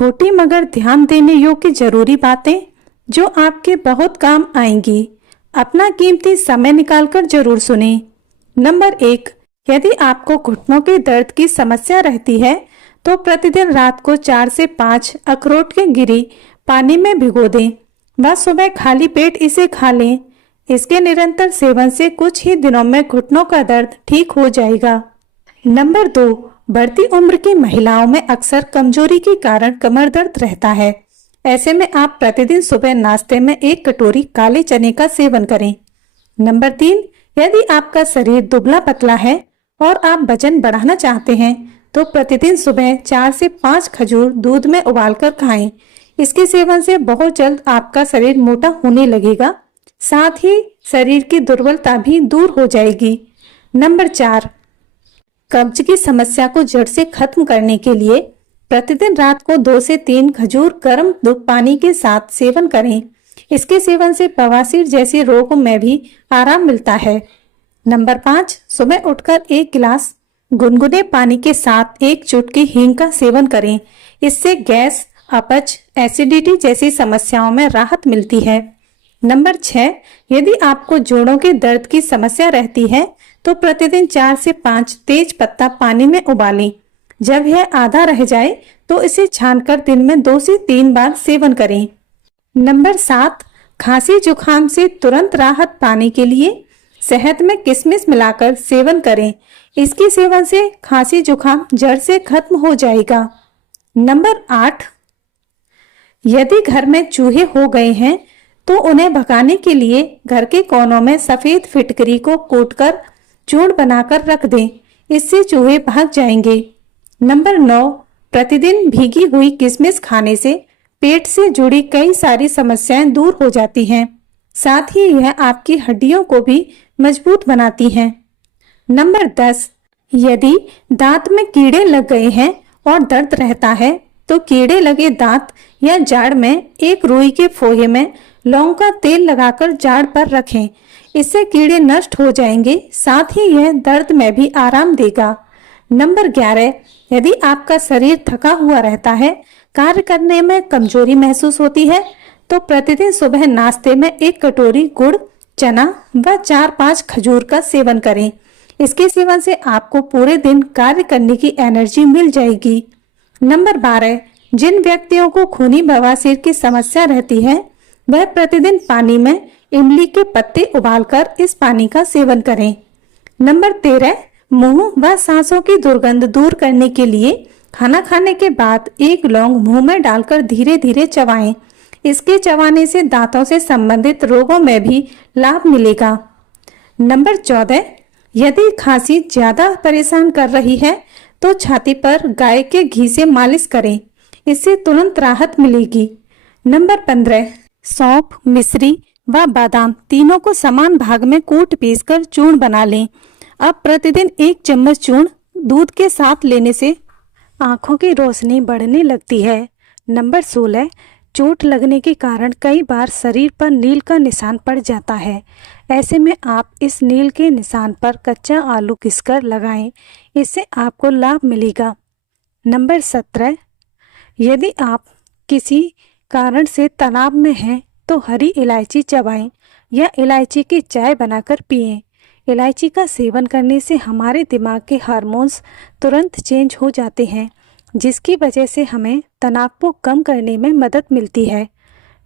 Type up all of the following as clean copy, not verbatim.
छोटी मगर ध्यान देने योग्य जरूरी बातें जो आपके बहुत काम आएंगी। अपना कीमती समय निकालकर जरूर सुने। नंबर 1, यदि आपको घुटनों के दर्द की समस्या रहती है तो प्रतिदिन रात को 4 से 5 अखरोट की गिरी पानी में भिगो दें व सुबह खाली पेट इसे खा लें। इसके निरंतर सेवन से कुछ ही दिनों में घुटनों का दर्द ठीक हो जाएगा। नंबर 2, बढ़ती उम्र की महिलाओं में अक्सर कमजोरी के कारण कमर दर्द रहता है। ऐसे में आप प्रतिदिन सुबह नाश्ते में 1 कटोरी काले चने का सेवन करें। नंबर 3, यदि आपका शरीर दुबला पतला है और आप वजन बढ़ाना चाहते हैं तो प्रतिदिन सुबह 4 से 5 खजूर दूध में उबालकर खाएं। इसके सेवन से बहुत जल्द आपका शरीर मोटा होने लगेगा, साथ ही शरीर की दुर्बलता भी दूर हो जाएगी। नंबर 4, कब्ज की समस्या को जड़ से खत्म करने के लिए प्रतिदिन रात को 2 से 3 खजूर गर्म पानी के साथ सेवन करें। इसके सेवन से बवासीर जैसे रोगों में भी आराम मिलता है। नंबर 5, सुबह उठकर 1 गिलास गुनगुने पानी के साथ 1 चुटकी हींग का सेवन करें। इससे गैस, अपच, एसिडिटी जैसी समस्याओं में राहत मिलती है। नंबर 6, यदि आपको जोड़ों के दर्द की समस्या रहती है तो प्रतिदिन 4 से 5 तेज पत्ता पानी में उबालें। जब यह आधा रह जाए तो इसे छानकर दिन में 2 से 3 बार सेवन करें। नंबर 7, खांसी जुकाम से तुरंत राहत पाने के लिए शहद में किशमिश मिलाकर सेवन करें। इसके सेवन से खांसी जुकाम जड़ से खत्म हो जाएगा। नंबर 8, यदि घर में चूहे हो गए हैं तो उन्हें भगाने के लिए घर के कोनों में सफेद फिटकरी को कूटकर चूर्ण बनाकर रख दें। इससे चूहे भाग जाएंगे। नंबर 9, प्रतिदिन भीगी हुई किशमिश खाने से पेट से जुड़ी कई सारी समस्याएं दूर हो जाती हैं। साथ ही यह आपकी हड्डियों को भी मजबूत बनाती हैं। नंबर 10, यदि दांत में कीड़े लग गए हैं और दर्द रहता है तो कीड़े लगे दांत या जाड़ में 1 रुई के फोहे में लौंग का तेल लगाकर जाड़ पर रखें। इससे कीड़े नष्ट हो जाएंगे, साथ ही यह दर्द में भी आराम देगा। नंबर 11, यदि आपका शरीर थका हुआ रहता है, कार्य करने में कमजोरी महसूस होती है तो प्रतिदिन सुबह नाश्ते में 1 कटोरी गुड़, चना व 4-5 खजूर का सेवन करें। इसके सेवन से आपको पूरे दिन कार्य करने की एनर्जी मिल जाएगी। नंबर 12, जिन व्यक्तियों को खूनी बवासीर की समस्या रहती है वह प्रतिदिन पानी में इमली के पत्ते उबालकर इस पानी का सेवन करें। नंबर 13, मुंह व सांसों की दुर्गंध दूर करने के लिए खाना खाने के बाद 1 लौंग मुंह में डालकर धीरे धीरे चबाएं। इसके चबाने से दांतों से संबंधित रोगों में भी लाभ मिलेगा। नंबर 14, यदि खांसी ज्यादा परेशान कर रही है तो छाती पर गाय के घी से मालिश करें। इससे तुरंत राहत मिलेगी। नंबर 15, सौंफ, मिश्री व बादाम तीनों को समान भाग में कूट पीसकर चूर्ण बना लें। अब प्रतिदिन 1 चम्मच चूर्ण दूध के साथ लेने से आंखों की रोशनी बढ़ने लगती है। नंबर 16, चोट लगने के कारण कई बार शरीर पर नील का निशान पड़ जाता है। ऐसे में आप इस नील के निशान पर कच्चा आलू घिसकर लगाएं। इससे आपको लाभ मिलेगा। नंबर 17, यदि आप किसी कारण से तनाव में हैं तो हरी इलायची चबाएं या इलायची की चाय बनाकर पिएं। इलायची का सेवन करने से हमारे दिमाग के हार्मोन्स तुरंत चेंज हो जाते हैं, जिसकी वजह से हमें तनाव को कम करने में मदद मिलती है।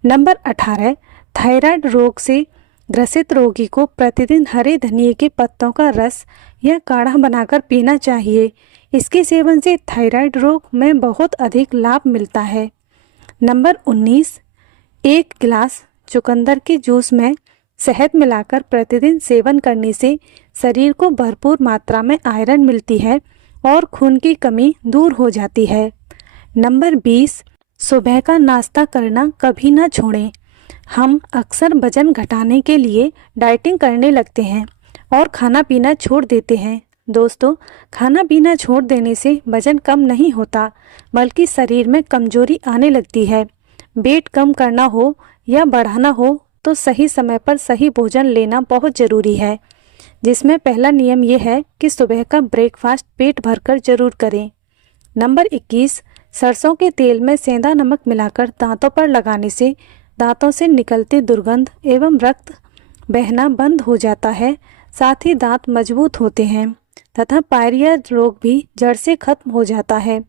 नंबर 18, थायराइड रोग से ग्रसित रोगी को प्रतिदिन हरे धनिए के पत्तों का रस या काढ़ा बनाकर पीना चाहिए। इसके सेवन से थायराइड रोग में बहुत अधिक लाभ मिलता है। नंबर 19, 1 गिलास चुकंदर के जूस में शहद मिलाकर प्रतिदिन सेवन करने से शरीर को भरपूर मात्रा में आयरन मिलती है और खून की कमी दूर हो जाती है। नंबर 20, सुबह का नाश्ता करना कभी ना छोड़ें। हम अक्सर वजन घटाने के लिए डाइटिंग करने लगते हैं और खाना पीना छोड़ देते हैं। दोस्तों, खाना पीना छोड़ देने से वजन कम नहीं होता, बल्कि शरीर में कमजोरी आने लगती है। वेट कम करना हो या बढ़ाना हो तो सही समय पर सही भोजन लेना बहुत ज़रूरी है, जिसमें पहला नियम यह है कि सुबह का ब्रेकफास्ट पेट भरकर जरूर करें। नंबर 21, सरसों के तेल में सेंधा नमक मिलाकर दांतों पर लगाने से दांतों से निकलती दुर्गंध एवं रक्त बहना बंद हो जाता है। साथ ही दांत मजबूत होते हैं तथा पायरिया रोग भी जड़ से खत्म हो जाता है।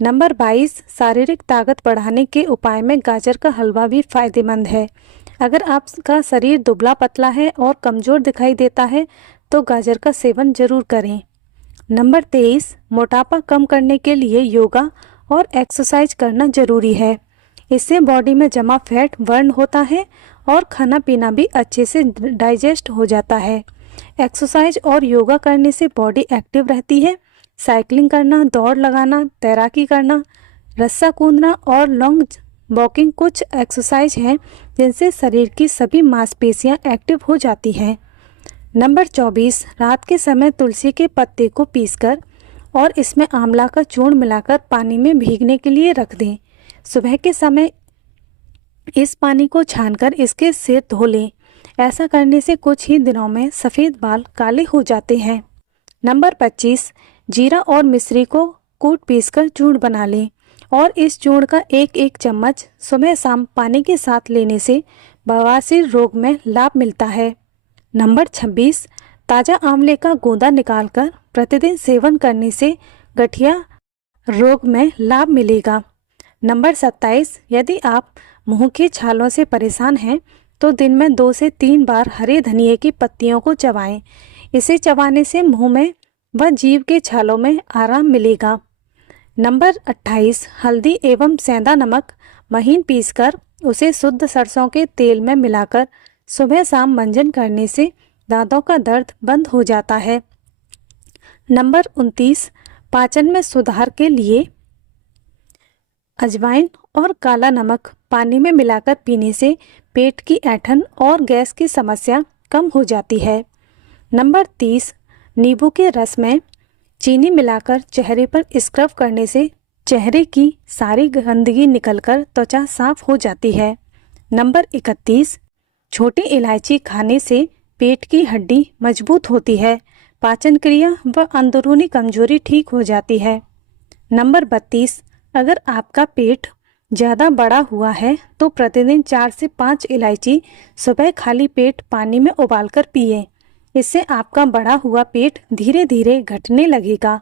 नंबर 22, शारीरिक ताकत बढ़ाने के उपाय में गाजर का हलवा भी फायदेमंद है। अगर आपका शरीर दुबला पतला है और कमज़ोर दिखाई देता है तो गाजर का सेवन जरूर करें। नंबर 23, मोटापा कम करने के लिए योगा और एक्सरसाइज करना जरूरी है। इससे बॉडी में जमा फैट बर्न होता है और खाना पीना भी अच्छे से डाइजेस्ट हो जाता है। एक्सरसाइज और योगा करने से बॉडी एक्टिव रहती है। साइकिलिंग करना, दौड़ लगाना, तैराकी करना, रस्सा कूदना और लॉन्ग वॉकिंग कुछ एक्सरसाइज हैं जिनसे शरीर की सभी मांसपेशियां एक्टिव हो जाती हैं। नंबर 24, रात के समय तुलसी के पत्ते को पीसकर और इसमें आंवला का चूर्ण मिलाकर पानी में भीगने के लिए रख दें। सुबह के समय इस पानी को छानकर इसके सिर धो लें। ऐसा करने से कुछ ही दिनों में सफ़ेद बाल काले हो जाते हैं। नंबर 25, जीरा और मिश्री को कूट पीसकर चूर्ण बना लें और इस चूर्ण का एक एक चम्मच सुबह शाम पानी के साथ लेने से बवासीर रोग में लाभ मिलता है। नंबर 26, ताज़ा आंवले का गूदा निकालकर प्रतिदिन सेवन करने से गठिया रोग में लाभ मिलेगा। नंबर 27, यदि आप मुंह के छालों से परेशान हैं तो दिन में 2 से 3 बार हरे धनिए की पत्तियों को चबाएं। इसे चबाने से मुंह में व जीभ के छालों में आराम मिलेगा। नंबर 28, हल्दी एवं सेंधा नमक महीन पीसकर उसे शुद्ध सरसों के तेल में मिलाकर सुबह शाम मंजन करने से दांतों का दर्द बंद हो जाता है। नंबर 29, पाचन में सुधार के लिए अजवाइन और काला नमक पानी में मिलाकर पीने से पेट की ऐंठन और गैस की समस्या कम हो जाती है। नंबर 30, नींबू के रस में चीनी मिलाकर चेहरे पर स्क्रब करने से चेहरे की सारी गंदगी निकलकर त्वचा साफ हो जाती है। नंबर 31, छोटी इलायची खाने से पेट की हड्डी मजबूत होती है, पाचन क्रिया व अंदरूनी कमजोरी ठीक हो जाती है। नंबर 32, अगर आपका पेट ज़्यादा बड़ा हुआ है तो प्रतिदिन 4 से 5 इलायची सुबह खाली पेट पानी में उबालकर पिएं। इससे आपका बढ़ा हुआ पेट धीरे धीरे घटने लगेगा।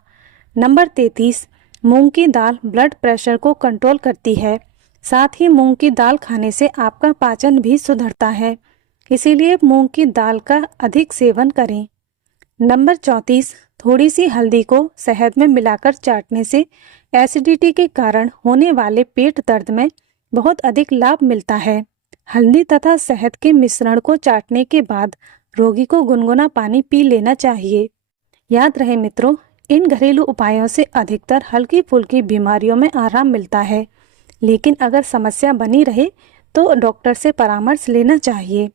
नंबर 33, मूंग की दाल ब्लड प्रेशर को कंट्रोल करती है। साथ ही मूंग की दाल खाने से आपका पाचन भी सुधरता है, इसीलिए मूंग की दाल का अधिक सेवन करें। नंबर 34, थोड़ी सी हल्दी को शहद में मिलाकर चाटने से एसिडिटी के कारण होने वाले पेट दर्द में बहुत अधिक लाभ मिलता है। हल्दी तथा शहद के मिश्रण को चाटने के बाद रोगी को गुनगुना पानी पी लेना चाहिए। याद रहे मित्रों, इन घरेलू उपायों से अधिकतर हल्की फुल्की बीमारियों में आराम मिलता है, लेकिन अगर समस्या बनी रहे तो डॉक्टर से परामर्श लेना चाहिए।